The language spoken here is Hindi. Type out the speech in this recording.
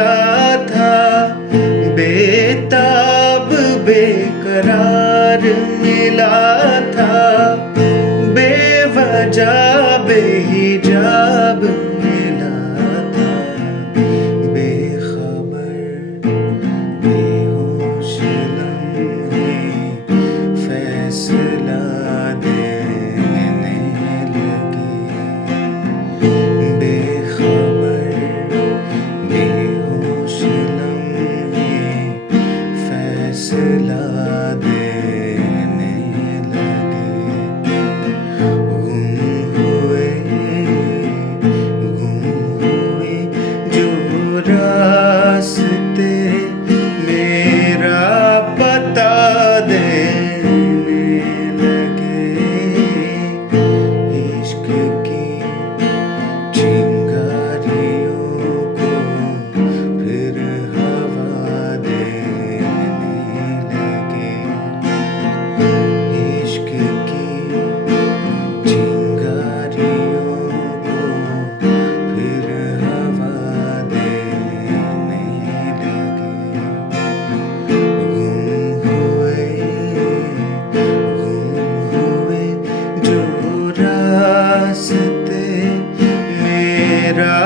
मिला था, बेताब बेकरार मिला था, बेवजह बेहिजाब मिला था, बेखबर बेहोश लम्हे फैसला देने लगे, बेखबर बेहोश लम्हे फैसला देने लगे। गुम हुए जो रास्ते मेरा पता देने लगे, इश्क की चिंगारियों को फिर हवा देने लगे, इश्क की चिंगारियों को फिर हवा देने लगे। गुम हुए जो रास्ते मेरा